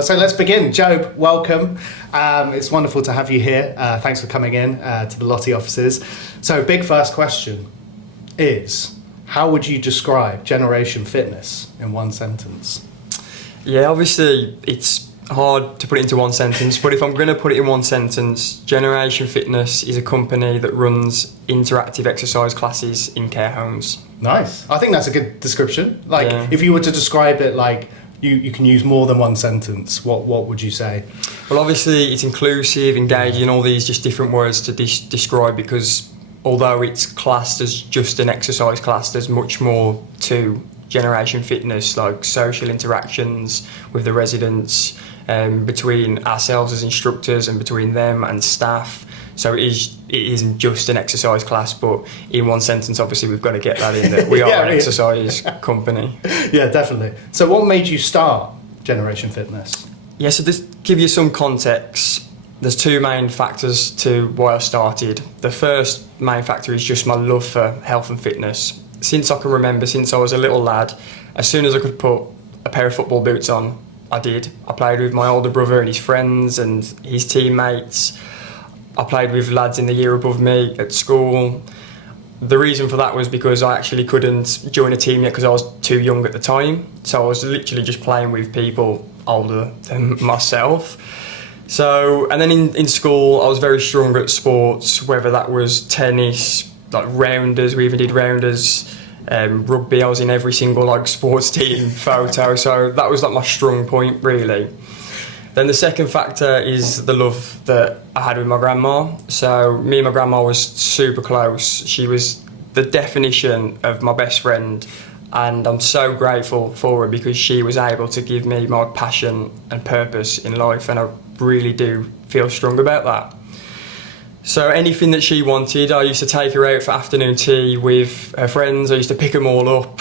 So let's begin. Joab, welcome. It's wonderful to have you here. Thanks for coming in to the Lottie offices. So big first question is, how would you describe Generation Fitness in one sentence? Yeah, obviously it's hard to put it into one sentence, but if I'm going to put it in one sentence, Generation Fitness is a company that runs interactive exercise classes in care homes. Nice. I think that's a good description. If you were to describe it you can use more than one sentence, what would you say? Well, obviously it's inclusive, engaging, all these just different words to describe, because although it's classed as just an exercise class, there's much more to Generation Fitness, like social interactions with the residents, between ourselves as instructors and between them and staff. So it isn't just an exercise class, but in one sentence, obviously, we've got to get that in, that we are an exercise company. Yeah, definitely. So what made you start Generation Fitness? Yeah, so just give you some context. There's two main factors to why I started. The first main factor is just my love for health and fitness. Since I can remember, since I was a little lad, as soon as I could put a pair of football boots on, I did. I played with my older brother and his friends and his teammates. I played with lads in the year above me at school. The reason for that was because I actually couldn't join a team yet because I was too young at the time. So I was literally just playing with people older than myself. So, and then in school, I was very strong at sports, whether that was tennis, like rounders, we even did rounders, rugby. I was in every single sports team photo. So that was my strong point, really. Then the second factor is the love that I had with my grandma. So me and my grandma was super close. She was the definition of my best friend, and I'm so grateful for her because she was able to give me my passion and purpose in life, and I really do feel strong about that. So anything that she wanted, I used to take her out for afternoon tea with her friends. I used to pick them all up,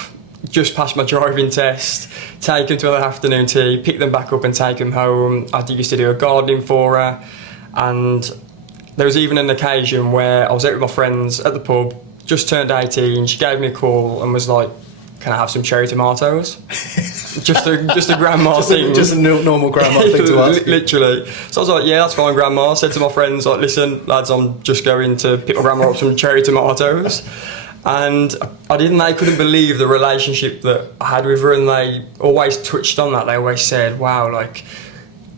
just passed my driving test, take them to the afternoon tea, pick them back up and take them home. I used to do a gardening for her, and there was even an occasion where I was out with my friends at the pub, just turned 18, she gave me a call and was like, "Can I have some cherry tomatoes?" just a grandma thing. Just a normal grandma thing to ask. Literally. So I was like, "Yeah, that's fine, grandma." I said to my friends, "Listen, lads, I'm just going to pick my grandma up some cherry tomatoes." And they couldn't believe the relationship that I had with her, and they always touched on that. They always said, "Wow,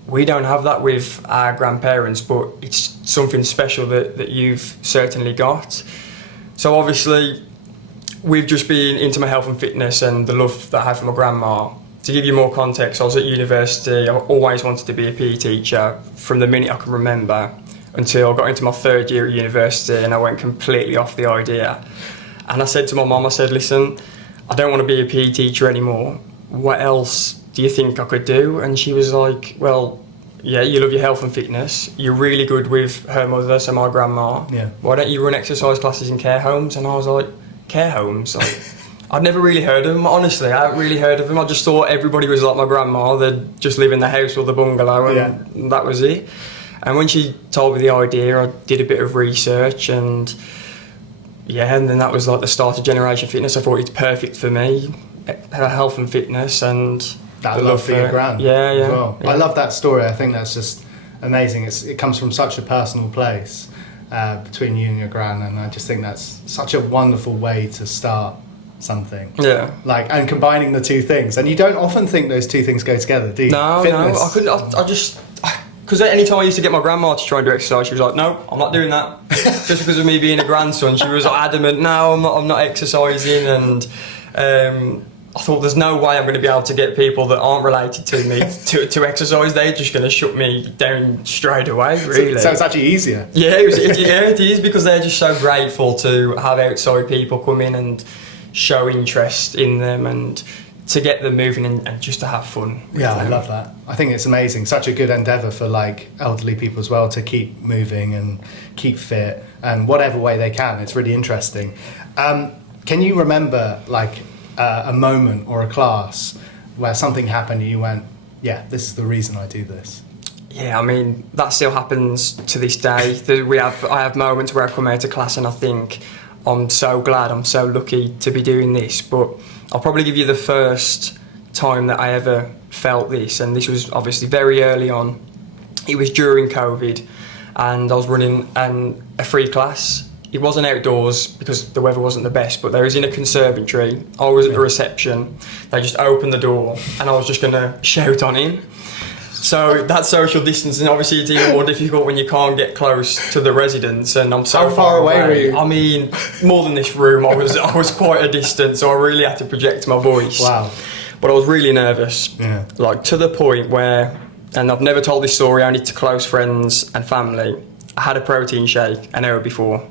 we don't have that with our grandparents, but it's something special that you've certainly got." So obviously, we've just been into my health and fitness and the love that I have for my grandma. To give you more context, I was at university. I always wanted to be a PE teacher from the minute I can remember until I got into my third year at university, and I went completely off the idea. And I said to my mum, I said, "Listen, I don't want to be a PE teacher anymore. What else do you think I could do?" And she was like, "Well, yeah, you love your health and fitness. You're really good with her mother, so my grandma. Yeah. Why don't you run exercise classes in care homes?" And I was like, "Care homes?" I'd never really heard of them, honestly. I hadn't really heard of them. I just thought everybody was like my grandma. They'd just live in the house or the bungalow, and that was it. And when she told me the idea, I did a bit of research, and then that was the start of Generation Fitness. I thought it's perfect for me, health and fitness, and that love for your gran. Yeah. Well. I love that story. I think that's just amazing. It comes from such a personal place between you and your gran, and I just think that's such a wonderful way to start something. Yeah. And combining the two things, and you don't often think those two things go together, do you? No, I couldn't. I just. Because any time I used to get my grandma to try and do exercise, she was like, "No, I'm not doing that." Just because of me being a grandson, she was adamant, "No, I'm not exercising." And I thought, there's no way I'm going to be able to get people that aren't related to me to exercise. They're just going to shut me down straight away, really. So it's actually easier. Yeah, it is, because they're just so grateful to have outside people come in and show interest in them, and to get them moving and just to have fun. Yeah, I love that. I think it's amazing. Such a good endeavour for elderly people as well, to keep moving and keep fit, and whatever way they can. It's really interesting. Can you remember a moment or a class where something happened and you went, "Yeah, this is the reason I do this"? Yeah, I mean, that still happens to this day. I have moments where I come out of class and I think, I'm so glad, I'm so lucky to be doing this. But I'll probably give you the first time that I ever felt this, and this was obviously very early on. It was during COVID, and I was running a free class. It wasn't outdoors because the weather wasn't the best, but there was in a conservatory. I was at the reception. They just opened the door, and I was just going to shout on in. So that social distancing, obviously, it's even more difficult when you can't get close to the residents. And I'm so How far away were you? I mean, more than this room. I was quite a distance, so I really had to project my voice. Wow. But I was really nervous, Yeah. like to the point where, and I've never told this story only to close friends and family. I had a protein shake an hour before.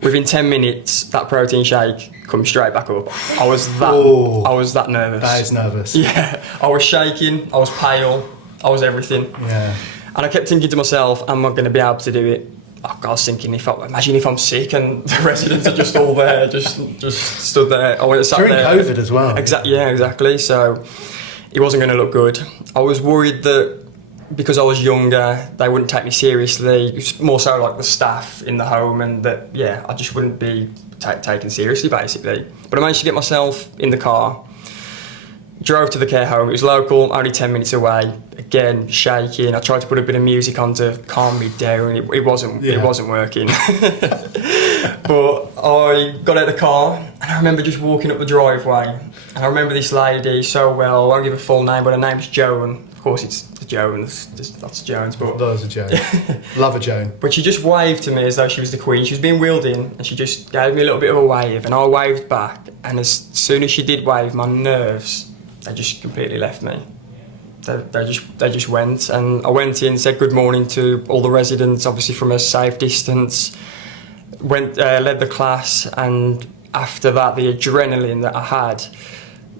Within 10 minutes, that protein shake comes straight back up. I was that nervous. That is nervous. Yeah, I was shaking, I was pale, I was everything. Yeah. And I kept thinking to myself, am I going to be able to do it? I was thinking, imagine if I'm sick and the residents are just all there, just stood there. I went and sat During there. COVID as well. Yeah, exactly. So it wasn't going to look good. I was worried that because I was younger, they wouldn't take me seriously. It was more so like the staff in the home, and that, yeah, I just wouldn't be taken seriously, basically. But I managed to get myself in the car, drove to the care home. It was local, only 10 minutes away. Again, shaking. I tried to put a bit of music on to calm me down. It wasn't working. But I got out of the car, and I remember just walking up the driveway. And I remember this lady so well. I won't give her full name, but her name's Joan. Of course, it's the Jones. There's lots of Jones, but Loves a Joan. Love a Joan. But she just waved to me as though she was the queen. She was being wheeled in, and she just gave me a little bit of a wave, and I waved back. And as soon as she did wave, my nerves, they just completely left me. They just went, and I went in, said good morning to all the residents, obviously from a safe distance. Led the class, and after that, the adrenaline that I had,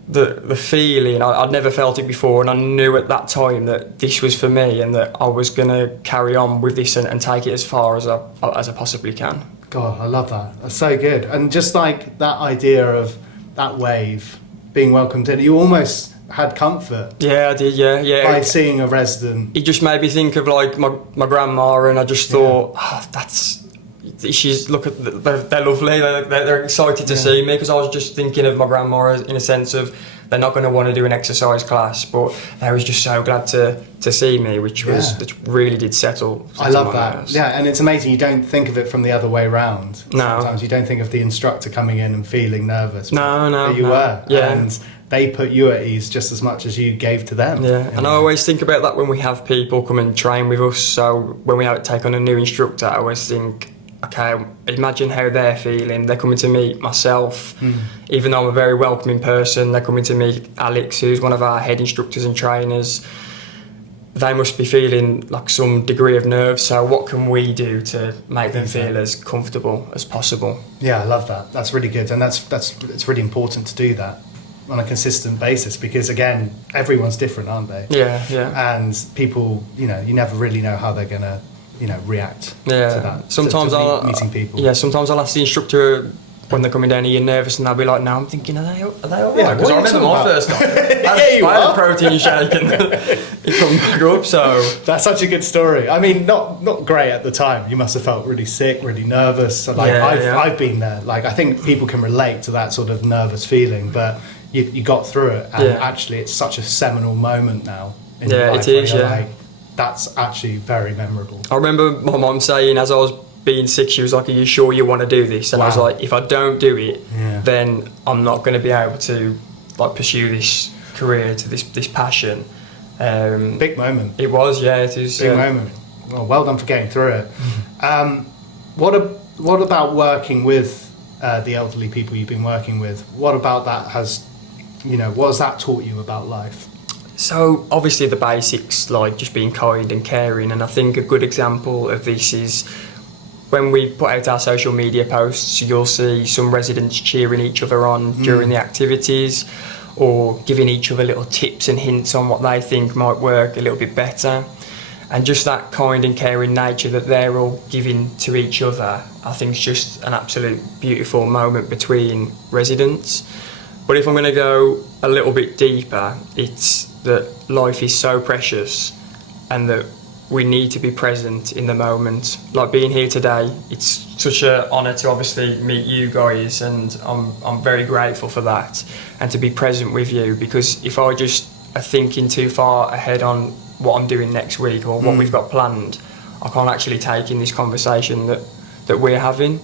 the feeling, I'd never felt it before, and I knew at that time that this was for me, and that I was going to carry on with this and take it as far as I possibly can. God, I love that. That's so good. And just like that idea of that wave being welcomed in, you almost had comfort. Yeah, I did, yeah. By seeing a resident. It just made me think of like my grandma, and I just thought, they're lovely, they're excited to see me, because I was just thinking of my grandma in a sense of they're not going to want to do an exercise class, but they was just so glad to see me, which really did settle I love my that. nerves. Yeah, and it's amazing you don't think of it from the other way round. No. Sometimes you don't think of the instructor coming in and feeling nervous. No. But you were. Yeah. And they put you at ease just as much as you gave to them. Yeah, and I always think about that when we have people come and train with us. So when we take on a new instructor, I always think, okay, imagine how they're feeling. They're coming to meet myself, even though I'm a very welcoming person. They're coming to meet Alex, who's one of our head instructors and trainers. They must be feeling like some degree of nerves. So what can we do to make them feel as comfortable as possible? Yeah, I love that. That's really good, and it's really important to do that on a consistent basis, because again, everyone's different, aren't they? Yeah. And people, you never really know how they're gonna react to that. Sometimes meeting people. Yeah, sometimes I'll ask the instructor when they're coming down, are you nervous? And they'll be like, no. I'm thinking, are they all right? Yeah, Because I remember my first time. I had a protein shake and it come back up. So that's such a good story. I mean, not great at the time. You must have felt really sick, really nervous. Like I've been there. Like I think people can relate to that sort of nervous feeling, but you got through it, and actually, it's such a seminal moment now in your life. It is. Like, that's actually very memorable. I remember my mum saying, as I was being sick, she was like, are you sure you want to do this? And I was like, if I don't do it, then I'm not going to be able to pursue this career, to this passion. Big moment. It was, it is. Big moment. Well done for getting through it. What about working with the elderly people you've been working with? What about that what has that taught you about life? So obviously the basics, like just being kind and caring, and I think a good example of this is when we put out our social media posts, you'll see some residents cheering each other on during the activities, or giving each other little tips and hints on what they think might work a little bit better. And just that kind and caring nature that they're all giving to each other, I think is just an absolute beautiful moment between residents. But if I'm going to go a little bit deeper, it's that life is so precious, and that we need to be present in the moment. Like being here today, it's such an honour to obviously meet you guys, and I'm very grateful for that, and to be present with you, because if I just are thinking too far ahead on what I'm doing next week or what we've got planned, I can't actually take in this conversation that we're having.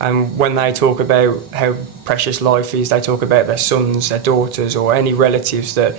And when they talk about how precious life is, they talk about their sons, their daughters, or any relatives that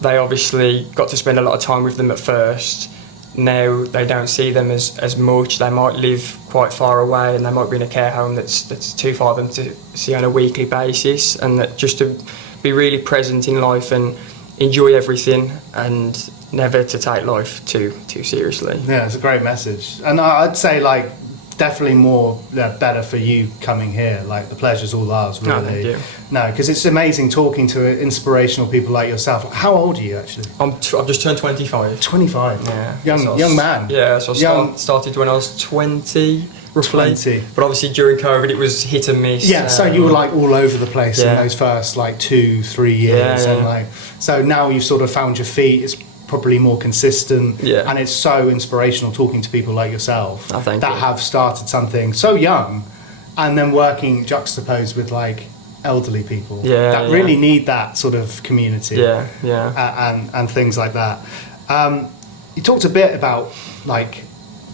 they obviously got to spend a lot of time with them at first. Now they don't see them as much. They might live quite far away, and they might be in a care home that's too far for them to see on a weekly basis. And that just to be really present in life and enjoy everything, and never to take life too seriously. Yeah, it's a great message. And I'd say, like, definitely more better for you coming here. Like, the pleasure's all ours, really. No, thank you. No, because it's amazing talking to inspirational people like yourself. How old are you, actually? I've just turned 25. 25? Yeah. Young man. Yeah, so I started when I was 20, roughly. 20. But obviously during COVID it was hit and miss. Yeah, so you were like all over the place in those first like 2-3 years. And like, so now you've sort of found your feet. It's probably more consistent, and it's so inspirational talking to people like yourself that have started something so young, and then working juxtaposed with like elderly people that really need that sort of community, and things like that. You talked a bit about like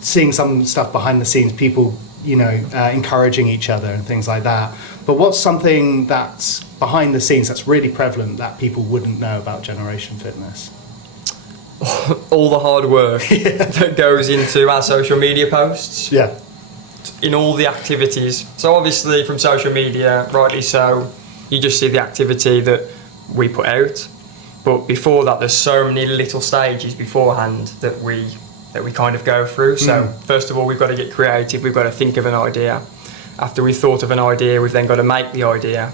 seeing some stuff behind the scenes, people encouraging each other and things like that. But what's something that's behind the scenes that's really prevalent that people wouldn't know about Generation Fitness? All the hard work that goes into our social media posts. Yeah. In all the activities. So obviously from social media, rightly so, you just see the activity that we put out. But before that, there's so many little stages beforehand that we kind of go through. So first of all, we've got to get creative. We've got to think of an idea. After we've thought of an idea, we've then got to make the idea.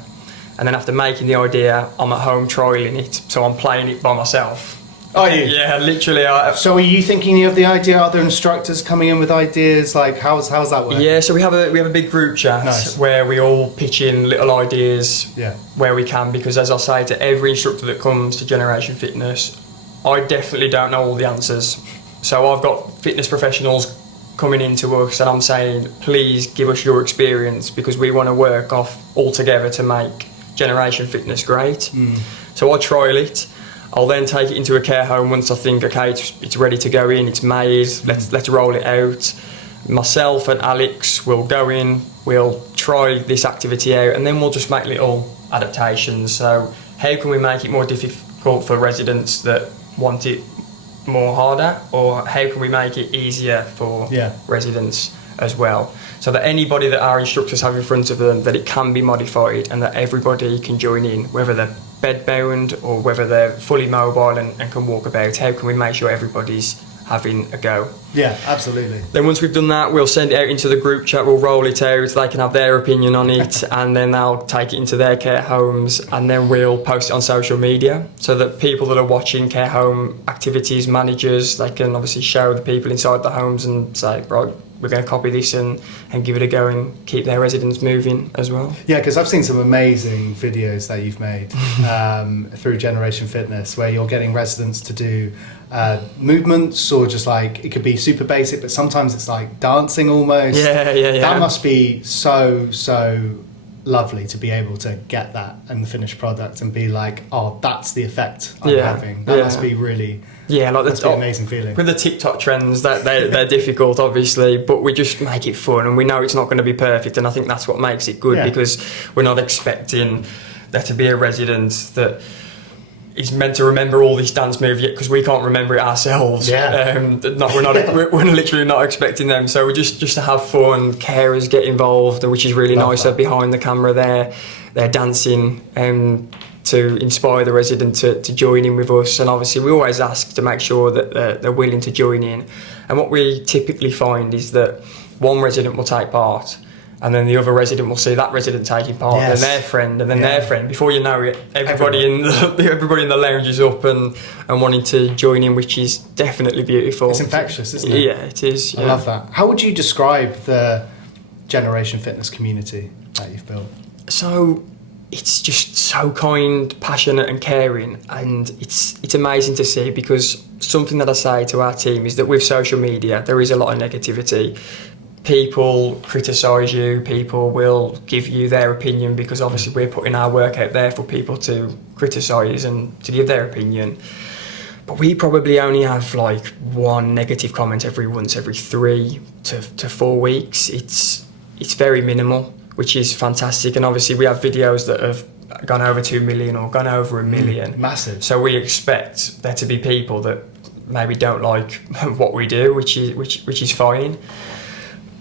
And then after making the idea, I'm at home trialling it. So I'm playing it by myself. Are you? Yeah, literally. So are you thinking of the idea? Are there instructors coming in with ideas? Like, how's that work? Yeah, so we have a big group chat where we all pitch in little ideas where we can, because as I say to every instructor that comes to Generation Fitness, I definitely don't know all the answers. So I've got fitness professionals coming into us, and I'm saying, please give us your experience, because we want to work off all together to make Generation Fitness great. So I trial it. I'll then take it into a care home once I think, okay, it's ready to go in, it's made, let's roll it out. Myself and Alex will go in, we'll try this activity out, and then we'll just make little adaptations. So how can we make it more difficult for residents that want it more harder, or how can we make it easier for residents as well? So that anybody that our instructors have in front of them, that it can be modified and that everybody can join in, whether they're bed-bound or whether they're fully mobile and can walk about. How can we make sure everybody's having a go? Yeah, absolutely. Then once we've done that, we'll send it out into the group chat, we'll roll it out, they can have their opinion on it, and then they'll take it into their care homes, and then we'll post it on social media so that people that are watching care home activities, managers, they can obviously show the people inside the homes and say, right, we're going to copy this and give it a go and keep their residents moving as well. Yeah, because I've seen some amazing videos that you've made through Generation Fitness where you're getting residents to do movements, or just like, it could be super basic, but sometimes it's like dancing almost. Yeah. That must be so lovely to be able to get that in the finished product and be like, oh, that's the effect I'm having. That must be really... Yeah, like that's an amazing feeling. With the TikTok trends, they're difficult, obviously, but we just make it fun, and we know it's not going to be perfect, and I think that's what makes it good, because we're not expecting there to be a resident that is meant to remember all this dance move yet, because we can't remember it ourselves. We're literally not expecting them, so we're just to have fun. Carers get involved, which is really nice. They're behind the camera there, they're dancing to inspire the resident to join in with us. And obviously we always ask to make sure that they're willing to join in. And what we typically find is that one resident will take part, and then the other resident will see that resident taking part, then their friend, and then their friend. Before you know it, everybody in the lounge is up and wanting to join in, which is definitely beautiful. It's infectious, isn't it? Yeah, it is. I love that. How would you describe the Generation Fitness community that you've built? So it's just so kind, passionate and caring, and it's amazing to see, because something that I say to our team is that with social media there is a lot of negativity. People criticise you, people will give you their opinion, because obviously we're putting our work out there for people to criticise and to give their opinion. But we probably only have like one negative comment every 3 to 4 weeks. It's very minimal, which is fantastic. And obviously we have videos that have gone over 2 million or gone over 1 million. Massive. So we expect there to be people that maybe don't like what we do, which is fine.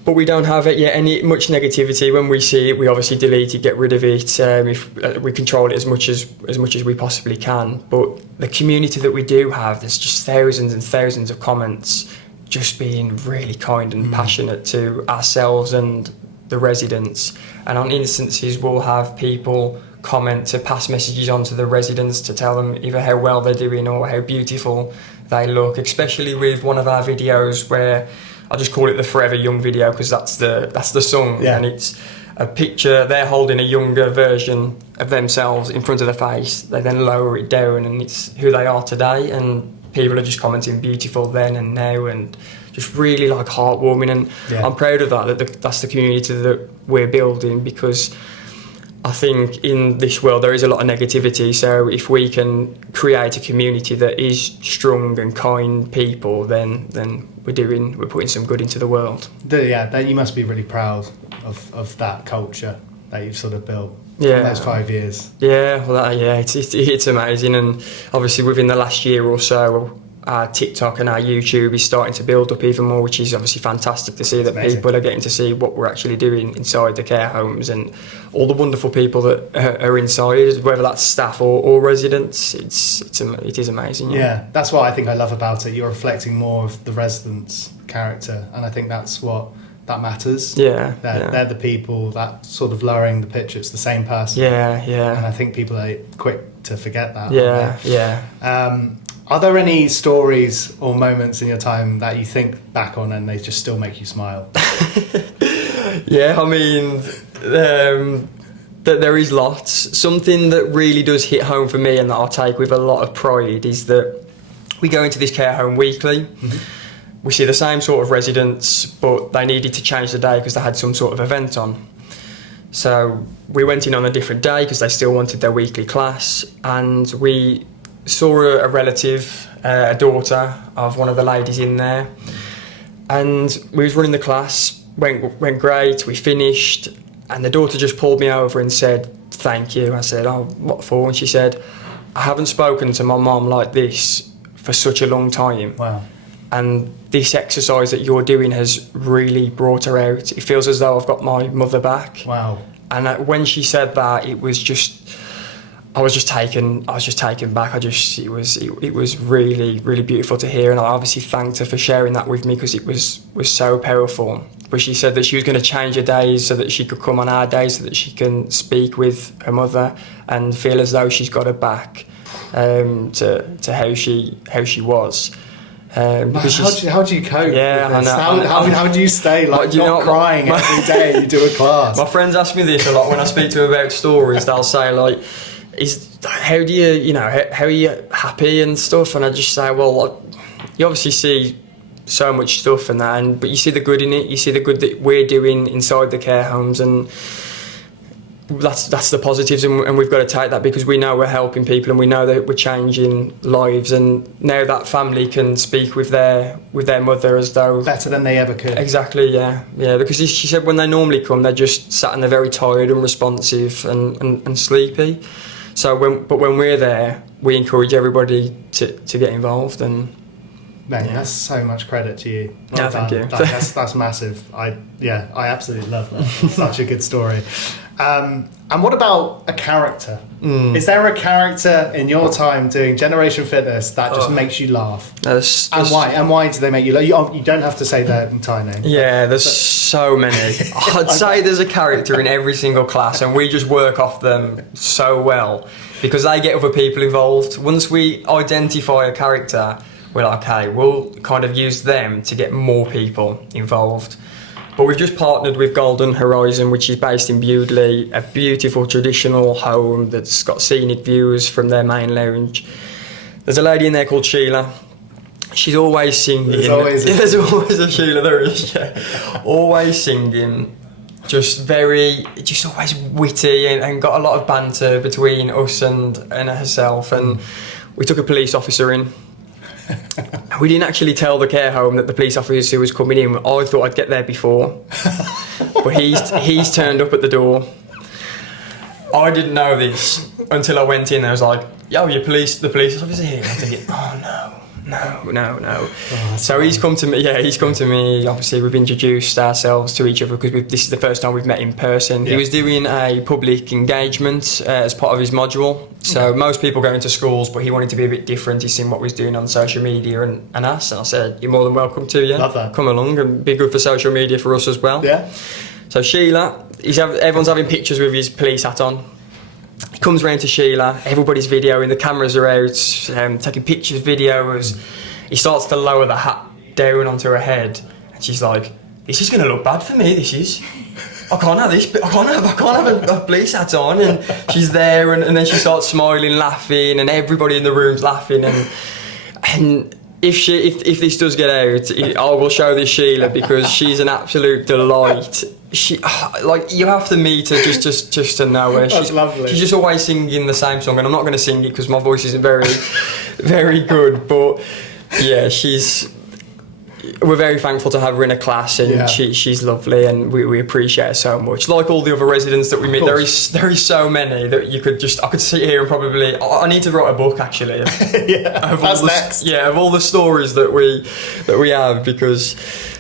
But we don't have it yet any much negativity. When we see it, we obviously delete it, get rid of it. If we control it as much as we possibly can. But the community that we do have, there's just thousands and thousands of comments, just being really kind and passionate to ourselves and the residents. And on instances, we'll have people comment to pass messages on to the residents to tell them either how well they're doing or how beautiful they look. Especially with one of our videos where I just call it the Forever Young video, because that's the song, and it's a picture. They're holding a younger version of themselves in front of the face. They then lower it down, and it's who they are today. And people are just commenting beautiful then and now, and just really like heartwarming. And I'm proud of that. That's the community that we're building, because I think in this world there is a lot of negativity. So if we can create a community that is strong and kind people, then we're putting some good into the world. You must be really proud of that culture that you've sort of built in those 5 years. Yeah, well, it's amazing. And obviously within the last year or so, our TikTok and our YouTube is starting to build up even more, which is obviously fantastic to see. That people are getting to see what we're actually doing inside the care homes and all the wonderful people that are inside, whether that's staff or residents. It is amazing. Yeah, that's what I think I love about it. You're reflecting more of the residents' character, and I think that's what that matters. They're the people that sort of lowering the pitch. It's the same person. And I think people are quick to forget that. Are there any stories or moments in your time that you think back on and they just still make you smile? I mean, there is lots. Something that really does hit home for me and that I take with a lot of pride is that we go into this care home weekly. We see the same sort of residents, but they needed to change the day because they had some sort of event on. So we went in on a different day because they still wanted their weekly class, and we saw a relative, a daughter of one of the ladies in there, and we was running the class, went great, we finished, and the daughter just pulled me over and said, "Thank you." I said, "Oh, what for?" And she said, "I haven't spoken to my mum like this for such a long time." Wow. And this exercise that you're doing has really brought her out. It feels as though I've got my mother back. Wow. And when she said that, it was just, I was just taken back. It was really, really beautiful to hear, and I obviously thanked her for sharing that with me because it was so powerful. But she said that she was going to change her days so that she could come on our days, so that she can speak with her mother and feel as though she's got her back to how she was. How do you cope with this? How do you stay not crying every day you do a class? My friends ask me this a lot when I speak to them about stories. They'll say like, how do you, how are you happy and stuff? And I just say, well, you obviously see so much stuff and that, but you see the good in it. You see the good that we're doing inside the care homes, and that's the positives, and we've got to take that because we know we're helping people and we know that we're changing lives, and now that family can speak with their mother as though better than they ever could. Exactly, yeah, because she said when they normally come they're just sat and they're very tired, unresponsive and sleepy. So when we're there, we encourage everybody to get involved. And that's so much credit to you. Well done. Thank you. That's massive. I absolutely love that. Such a good story. And what about a character? Is there a character in your time doing Generation Fitness that just makes you laugh? And why? And why do they make you laugh? You don't have to say their entire name. Yeah, there's so many. I'd say there's a character in every single class, and we just work off them so well because they get other people involved. Once we identify a character, we're like, okay, we'll kind of use them to get more people involved. But we've just partnered with Golden Horizon, which is based in Wheatley, a beautiful traditional home that's got scenic views from their main lounge. There's a lady in there called Sheila. She's always singing. There's always a Sheila, there is, yeah. Always singing. Just always witty and got a lot of banter between us and herself. And we took a police officer in. We didn't actually tell the care home that the police officer was coming in. I thought I'd get there before. But he's turned up at the door. I didn't know this until I went in. I was like, yo, the police officer here. I'm thinking, oh no. Oh, so he's come to me. Yeah, he's come to me. Obviously, we've introduced ourselves to each other because this is the first time we've met in person. Yeah. He was doing a public engagement as part of his module. So most people go into schools, but he wanted to be a bit different. He's seen what we was doing on social media and us. And I said, you're more than welcome to. Yeah, love that. Come along and be good for social media for us as well. Yeah. So Sheila, everyone's having pictures with his police hat on. He comes round to Sheila, everybody's videoing, the cameras are out, taking pictures, videos. He starts to lower the hat down onto her head, and she's like, this is going to look bad for me, this is. I can't have this, I can't have a police hat on. And she's there, and then she starts smiling, laughing, and everybody in the room's laughing. And if this does get out, I will show this Sheila because she's an absolute delight. You have to meet her just to know her. That's lovely. She's just always singing the same song, and I'm not going to sing it because my voice isn't very, very good. But yeah, we're very thankful to have her in a class, and she's lovely, and we appreciate her so much. Like all the other residents that we meet, there is so many that I could sit here and probably. I need to write a book actually. That's next. Yeah, of all the stories that we have, because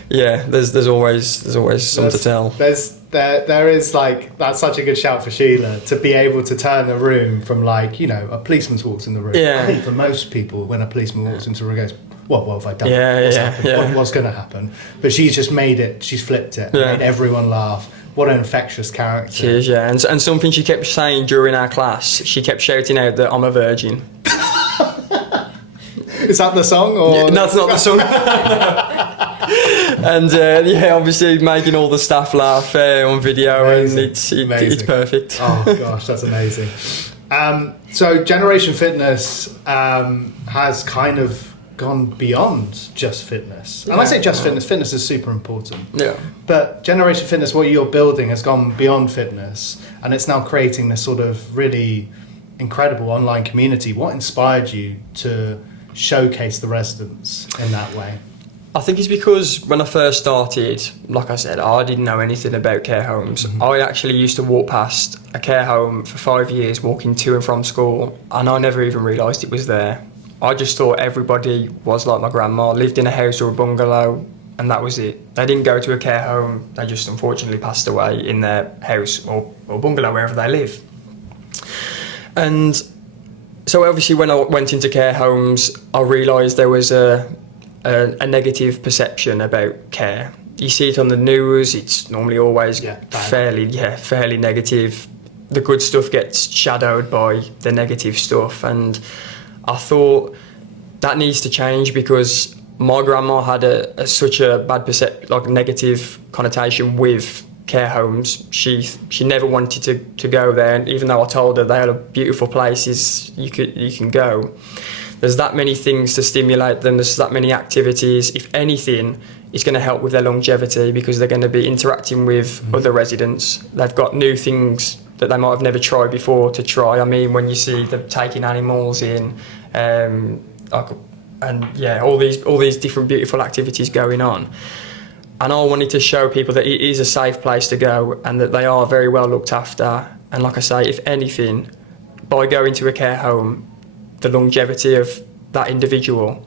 there's always something to tell. There is that's such a good shout for Sheila to be able to turn a room from a policeman's walks in the room. Yeah. I think for most people, when a policeman walks into a room, goes, what have I done? What's going to happen? But she's just she's flipped it, made everyone laugh. What an infectious character. She is, yeah. And something she kept saying during our class, she kept shouting out that I'm a virgin. Is that the song? Or yeah, that's not the song. And obviously making all the staff laugh on video, amazing. And it's perfect. Oh gosh, that's amazing. So Generation Fitness has kind of gone beyond just fitness. And I say just fitness, fitness is super important. Yeah. But Generation Fitness, what you're building has gone beyond fitness, and it's now creating this sort of really incredible online community. What inspired you to showcase the residents in that way? I think it's because when I first started, like I said, I didn't know anything about care homes. Mm-hmm. I actually used to walk past a care home for 5 years, walking to and from school, and I never even realised it was there. I just thought everybody was like my grandma, lived in a house or a bungalow, and that was it. They didn't go to a care home, they just unfortunately passed away in their house or bungalow, wherever they live. And so obviously when I went into care homes, I realised there was a negative perception about care. You see it on the news, it's normally always fairly negative. The good stuff gets shadowed by the negative stuff, and I thought that needs to change because my grandma had such a bad negative connotation with care homes. She never wanted to go there, and even though I told her they had beautiful places you can go, there's that many things to stimulate them, there's that many activities. If anything, it's going to help with their longevity because they're going to be interacting with other residents. They've got new things that they might have never tried before to try. I mean, when you see them taking animals in, all these different beautiful activities going on. And I wanted to show people that it is a safe place to go and that they are very well looked after. And like I say, if anything, by going to a care home, the longevity of that individual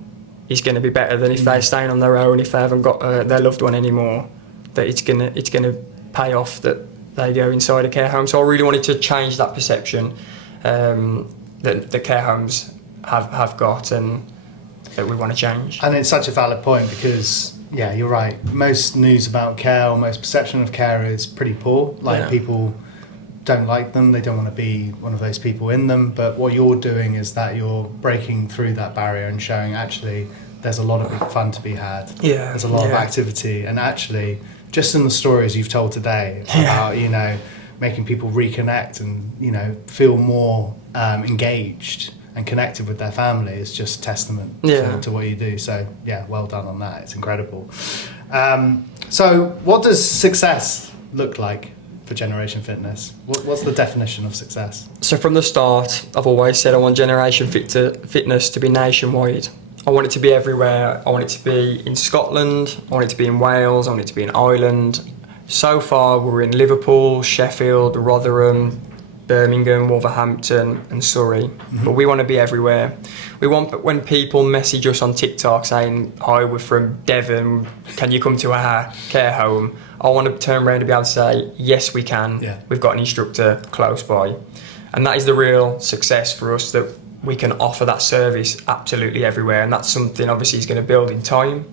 is going to be better than if they're staying on their own, if they haven't got their loved one anymore. That it's gonna pay off that they go inside a care home. So I really wanted to change that perception that the care homes have got and that we want to change. And it's such a valid point because, yeah, you're right. Most news about care or most perception of care is pretty poor. People don't like them, they don't want to be one of those people in them. But what you're doing is that you're breaking through that barrier and showing actually there's a lot of fun to be had. Yeah. There's a lot of activity, and actually just in the stories you've told today about, you know, making people reconnect and, you know, feel more engaged and connected with their family is just testament to what you do. So yeah, well done on that. It's incredible. So what does success look like for Generation Fitness? What's the definition of success? So from the start, I've always said I want Generation Fitness to be nationwide. I want it to be everywhere. I want it to be in Scotland. I want it to be in Wales. I want it to be in Ireland. So far, we're in Liverpool, Sheffield, Rotherham, Birmingham, Wolverhampton and Surrey. But we want to be everywhere. We want when people message us on TikTok saying, hi, we're from Devon, can you come to our care home? I want to turn around and be able to say, yes, we can. Yeah. We've got an instructor close by. And that is the real success for us, that we can offer that service absolutely everywhere. And that's something obviously is going to build in time.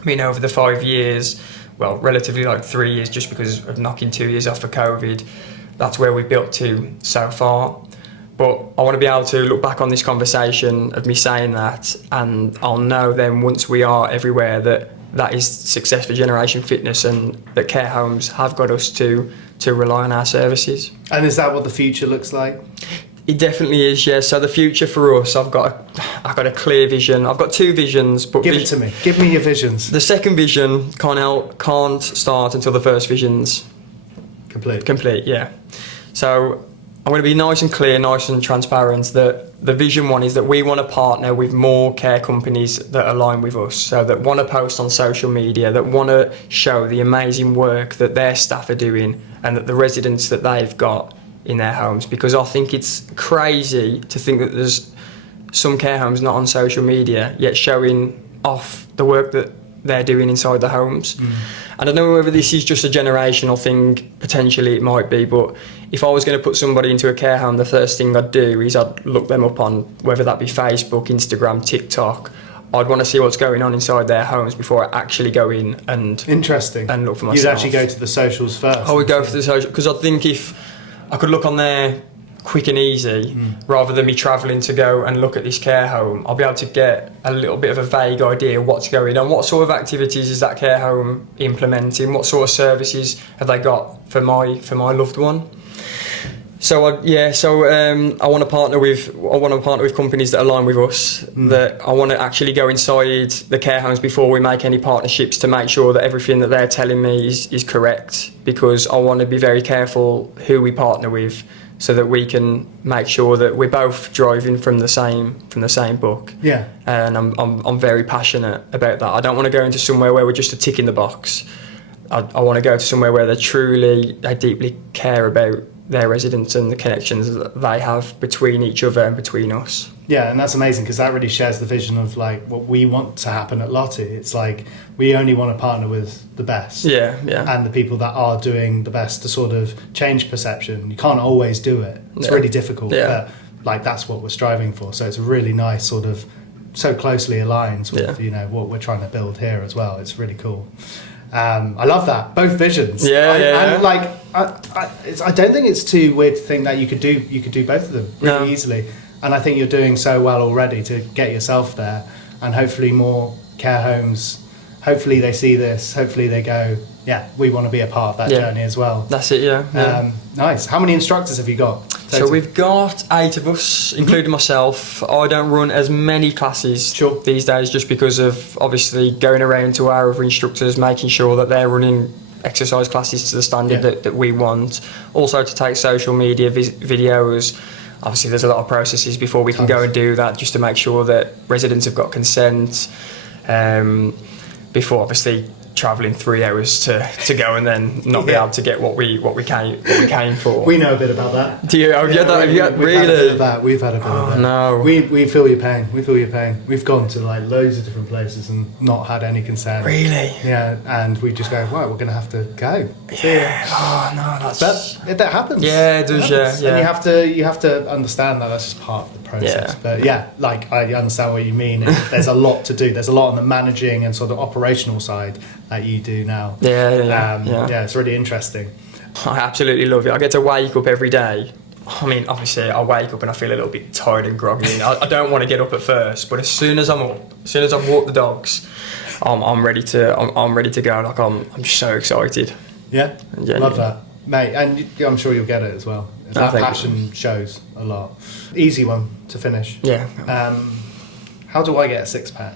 I mean, over the 5 years, well, relatively like 3 years, just because of knocking 2 years off for COVID, that's where we built to so far. But I want to be able to look back on this conversation of me saying that, and I'll know then once we are everywhere that is success for Generation Fitness, and that care homes have got us to rely on our services. And is that what the future looks like? It definitely is, yeah. So the future for us, I've got a clear vision. I've got two visions, but give it to me. Give me your visions. The second vision can't start until the first vision's complete. Yeah. So I'm going to be nice and clear, nice and transparent. That the vision one is that we want to partner with more care companies that align with us, so that want to post on social media, that want to show the amazing work that their staff are doing and that the residents that they've got in their homes. Because I think it's crazy to think that there's some care homes not on social media yet showing off the work that they're doing inside the homes. And I don't know whether this is just a generational thing, potentially it might be, but if I was going to put somebody into a care home, the first thing I'd do is I'd look them up on whether that be Facebook, Instagram, TikTok. I'd want to see what's going on inside their homes before I actually go in and interesting and look for myself. You'd actually go to the socials first. I would go for the social, because I think if I could look on there quick and easy, rather than me travelling to go and look at this care home, I'll be able to get a little bit of a vague idea of what's going on. What sort of activities is that care home implementing? What sort of services have they got for my loved one? So I want to partner with companies that align with us. That I want to actually go inside the care homes before we make any partnerships to make sure that everything that they're telling me is correct, because I want to be very careful who we partner with, so that we can make sure that we're both driving from the same book. Yeah. And I'm very passionate about that. I don't want to go into somewhere where we're just a tick in the box. I want to go to somewhere where they deeply care about their residents and the connections that they have between each other and between us. Yeah, and that's amazing, because that really shares the vision of like what we want to happen at Lottie. It's like we only want to partner with the best. Yeah. And the people that are doing the best to sort of change perception. You can't always do it. It's really difficult. Yeah. But like that's what we're striving for. So it's a really nice sort of so closely aligns with you know what we're trying to build here as well. It's really cool. I love that, both visions. And like I don't think it's too weird to think that you could do both of them really easily. And I think you're doing so well already to get yourself there, and hopefully more care homes, hopefully they see this, hopefully they go, yeah, we want to be a part of that journey as well. That's it, yeah. Nice. How many instructors have you got? So we've got 8 of us, including myself. I don't run as many classes these days, just because of obviously going around to our other instructors, making sure that they're running exercise classes to the standard that we want. Also to take social media videos. Obviously there's a lot of processes before we can go and do that, just to make sure that residents have got consent, before obviously travelling 3 hours to go and then not be able to get what we came for. We know a bit about that. Do you? Have you had that? We've had a bit of that. We've had a bit of that. No. We feel your pain. We feel your pain. We've gone to like loads of different places and not had any consent. Really? Yeah, and we just go, right, we're going to have to go. Yeah. Oh no, that happens. Yeah, it does. Yeah. And you have to understand that that's just part of the process. Yeah. But yeah, like I understand what you mean. There's a lot to do. There's a lot on the managing and sort of operational side that you do now. Yeah, it's really interesting. I absolutely love it. I get to wake up every day. I mean, obviously I wake up and I feel a little bit tired and groggy. I don't want to get up at first, but as soon as I'm up, as soon as I've walked the dogs I'm ready to go. Like I'm just so excited. Yeah, Yeah, love yeah. that, mate. And I'm sure you'll get it as well. Oh, That thank you. passion shows a lot. Easy one to finish. Yeah. How do I get a 6-pack?